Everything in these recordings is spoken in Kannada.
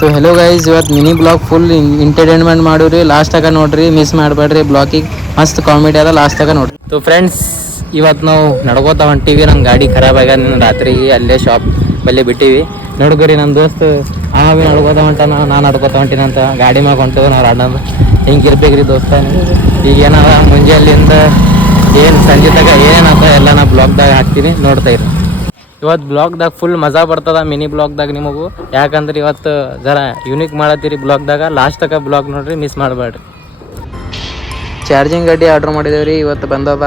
ಸೊ ಹೆಲೋ ಗೈಸ್, ಇವತ್ತು ಮಿನಿ ಬ್ಲಾಗ್ ಫುಲ್ ಎಂಟರ್ಟೈನ್ಮೆಂಟ್ ಮಾಡಿರಿ. ಲಾಸ್ಟಾಗ ನೋಡ್ರಿ, ಮಿಸ್ ಮಾಡಬೇಡ್ರಿ. ಬ್ಲಾಗಿಗೆ ಮಸ್ತ್ ಕಾಮಿಡಿ ಅದ, ಲಾಸ್ಟಾಗ ನೋಡ್ರಿ. ಸೊ ಫ್ರೆಂಡ್ಸ್, ಇವತ್ತು ನಾವು ನಡ್ಕೋತಾ ಹೊಂಟೀವಿ. ನಮ್ಮ ಗಾಡಿ ಖರಾಬ್ ಆಗ್ಯದ. ರಾತ್ರಿ ಅಲ್ಲೇ ಶಾಪ್ ಬಲ್ಲಿ ಬಿಟ್ಟಿವಿ. ನೋಡ್ಕೊರಿ, ನಮ್ಮ ದೋಸ್ತು ಭೀ ನಡ್ಕೋತಾ ಹೊಂಟಾನ, ನಾನು ನಡ್ಕೋತಾ ಹೊಂಟೀನಂತ. ಗಾಡಿ ಮ್ಯಾಗ ಹೊಂಟು ನಾವು ಅಣ್ಣ ಹಿಂಗೆ ಇರ್ಬೇಕ್ರಿ ದೋಸ್ತ. ಈಗ ಏನಾದ ಮುಂಜಾನೆಯಿಂದ ಏನು ಸಂಜೆ ತನಕ ಏನಾದ ಎಲ್ಲ ನಾ ಬ್ಲಾಗ್ದಾಗ ಹಾಕ್ತೀನಿ, ನೋಡ್ತಾ ಇರಿ. ಇವತ್ತು ಬ್ಲಾಗ್ದಾಗ ಫುಲ್ ಮಜಾ ಬರ್ತದ ಮಿನಿ ಬ್ಲಾಗ್ದಾಗ ನಿಮಗೂ. ಯಾಕಂದ್ರೆ ಇವತ್ತು ಜರ ಯೂನಿಕ್ ಮಾಡತ್ತೀರಿ ಬ್ಲಾಗ್ದಾಗ. ಲಾಸ್ಟ್ ತನಕ ಬ್ಲಾಗ್ ನೋಡ್ರಿ, ಮಿಸ್ ಮಾಡಬೇಡ್ರಿ. ಚಾರ್ಜಿಂಗ್ ಗಡ್ಡಿ ಆರ್ಡ್ರ್ ಮಾಡಿದೇವ್ರಿ, ಇವತ್ತು ಬಂದದ.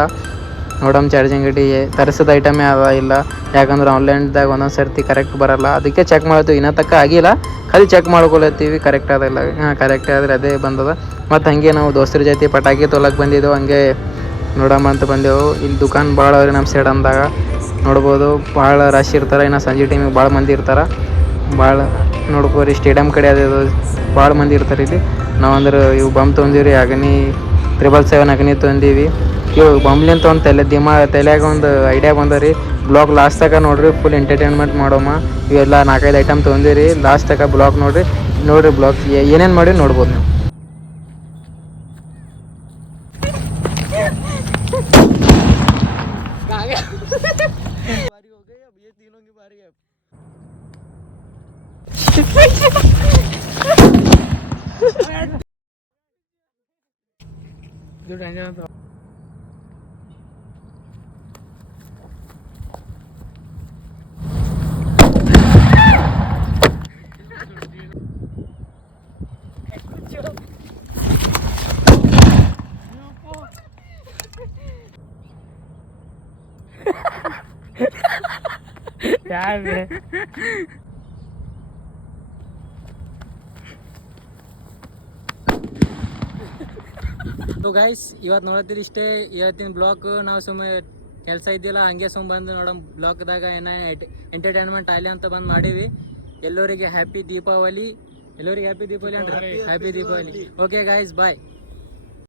ನೋಡಮ್ ಚಾರ್ಜಿಂಗ್ ಗಡ್ಡಿ ತರಿಸಿದ ಐಟಮೇ ಅದ ಇಲ್ಲ. ಯಾಕಂದ್ರೆ ಆನ್ಲೈನ್ದಾಗ ಒಂದೊಂದು ಸರ್ತಿ ಕರೆಕ್ಟ್ ಬರಲ್ಲ, ಅದಕ್ಕೆ ಚೆಕ್ ಮಾಡ್ತೀವಿ. ಇನ್ನೂ ತಕ್ಕ ಆಗಿಲ್ಲ, ಖಾಲಿ ಚೆಕ್ ಮಾಡ್ಕೊಳತ್ತೀವಿ ಕರೆಕ್ಟ್ ಅದಲ್ಲ. ಹಾಂ, ಕರೆಕ್ಟ್ ಆದರೆ ಅದೇ ಬಂದದ. ಮತ್ತು ಹಾಗೆ ನಾವು ದೋಸ್ತರ ಜೊತೆ ಪಟಾಕಿ ತೊಲಕ್ಕೆ ಬಂದಿದ್ದೆವು. ಹಂಗೆ ನೋಡಮ್ಮ ಅಂತ ಬಂದೆವು. ಇಲ್ಲಿ ದುಕಾನ್ ಭಾಳ ಅವ್ರಿ ನಮ್ಮ ಸೈಡ್ ಅಂದಾಗ ನೋಡ್ಬೋದು. ಭಾಳ ರಶ್ ಇರ್ತಾರೆ. ಇನ್ನು ಸಂಜೆ ಟೈಮಿಗೆ ಭಾಳ ಮಂದಿ ಇರ್ತಾರೆ. ಭಾಳ ನೋಡ್ಕೋರಿ, ಸ್ಟೇಡಿಯಮ್ ಕಡೆ ಅದು ಭಾಳ ಮಂದಿ ಇರ್ತಾರೆ ಇಲ್ಲಿ. ನಾವಂದ್ರೆ ಇವು ಬಂಬ್ ತೊಗೊಂಡಿವ್ರಿ, ಅಗ್ನಿ 777 ಅಗ್ನಿ ತೊಗೊಂಡೀವಿ. ಇವು ಬಂಬ್ಲಿಂತ ಒಂದು ತಲೆಯಾಗ ಒಂದು ಐಡಿಯಾ ಬಂದರಿ. ಬ್ಲಾಗ್ ಲಾಸ್ಟ್ ತನಕ ನೋಡ್ರಿ, ಫುಲ್ ಎಂಟರ್ಟೈನ್ಮೆಂಟ್ ಮಾಡೋಮ. ಇವೆಲ್ಲ 4-5 ಐಟಮ್ ತೊಗೊಂಡಿರಿ. ಲಾಸ್ಟ್ ತನಕ ಬ್ಲಾಗ್ ನೋಡ್ರಿ ಬ್ಲಾಗ್ ಏನೇನು ಮಾಡಿ ನೋಡ್ಬೋದು ನೀವು. ಸೊ ಗೈಸ್, ಇವತ್ತು ನೋಡತ್ತೀರಿ ಇಷ್ಟೇ ಇವತ್ತಿನ ಬ್ಲಾಗ್. ನಾವು ಸುಮ್ಮನೆ ಕೆಲಸ ಇದ್ದಿಲ್ಲ, ಹಂಗೆ ಸುಮ್ಮ ಬಂದು ನೋಡೋ ಬ್ಲಾಗ್ದಾಗ ಏನೋ ಎಂಟರ್ಟೈನ್ಮೆಂಟ್ ಆಗಲಿ ಅಂತ ಬಂದು ಮಾಡೀವಿ. ಎಲ್ಲರಿಗೆ ಹ್ಯಾಪಿ ದೀಪಾವಳಿ. ಎಲ್ಲರಿಗೆ ಹ್ಯಾಪಿ ದೀಪಾವಳಿ ಅಂದ್ರೆ ಹ್ಯಾಪಿ ದೀಪಾವಳಿ. ಓಕೆ ಗೈಸ್, ಬಾಯ್.